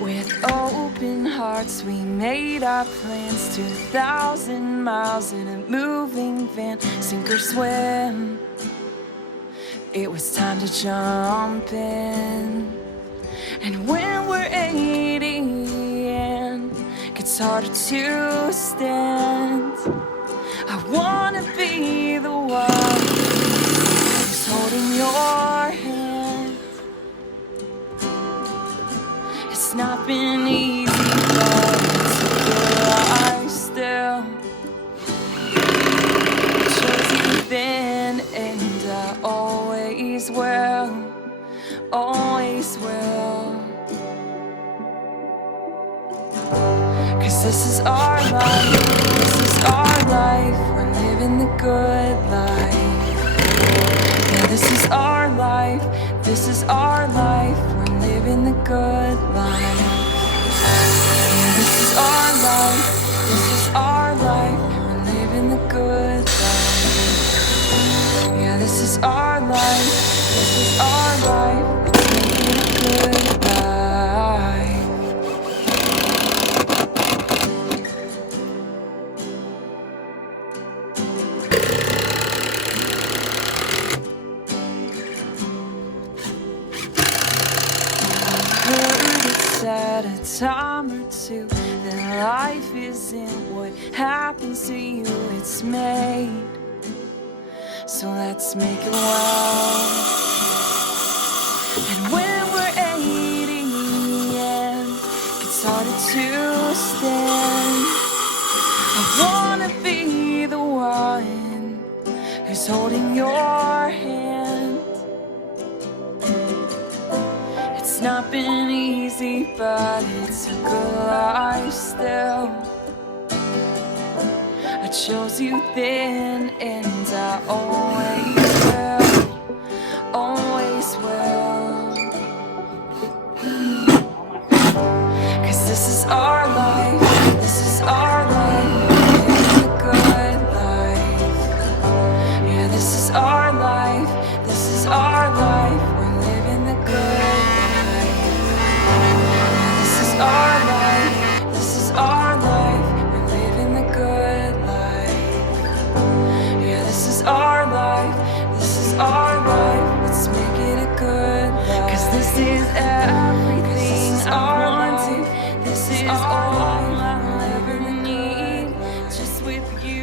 With open hearts, we made our plans. 2,000 miles in a moving van, sink or swim. It was time to jump in. And when we're 80 and gets harder to stand, I wanna be the one who's holding your hand. It's not been easy, but it's a good life still. I chose you then, and I always will, always will. 'Cause this is our life, this is our life. We're living the good life. Yeah, this is our life, this is our life. We're living the good life. Yeah, this is our life, this is our life. We're living the good life. Yeah, this is our life, this is our life. Let's make it a good life. At a time or two that life isn't what happens to you, it's made. So let's make it well. And when we're 80 and it's harder to stand, I wanna be the one who's holding your hand. It's not been easy, but it's a good life still. I chose you then, and I always will, always will. 'Cause this is our life, this is our life. It's a good life. Yeah, this is our life, this is our life. We're living the good. Our life, this is our life. We're living the good life. Yeah, this is our life, this is our life. Let's make it a good life. 'Cause this is everything I wanted. This is all I'll ever need. Just with you.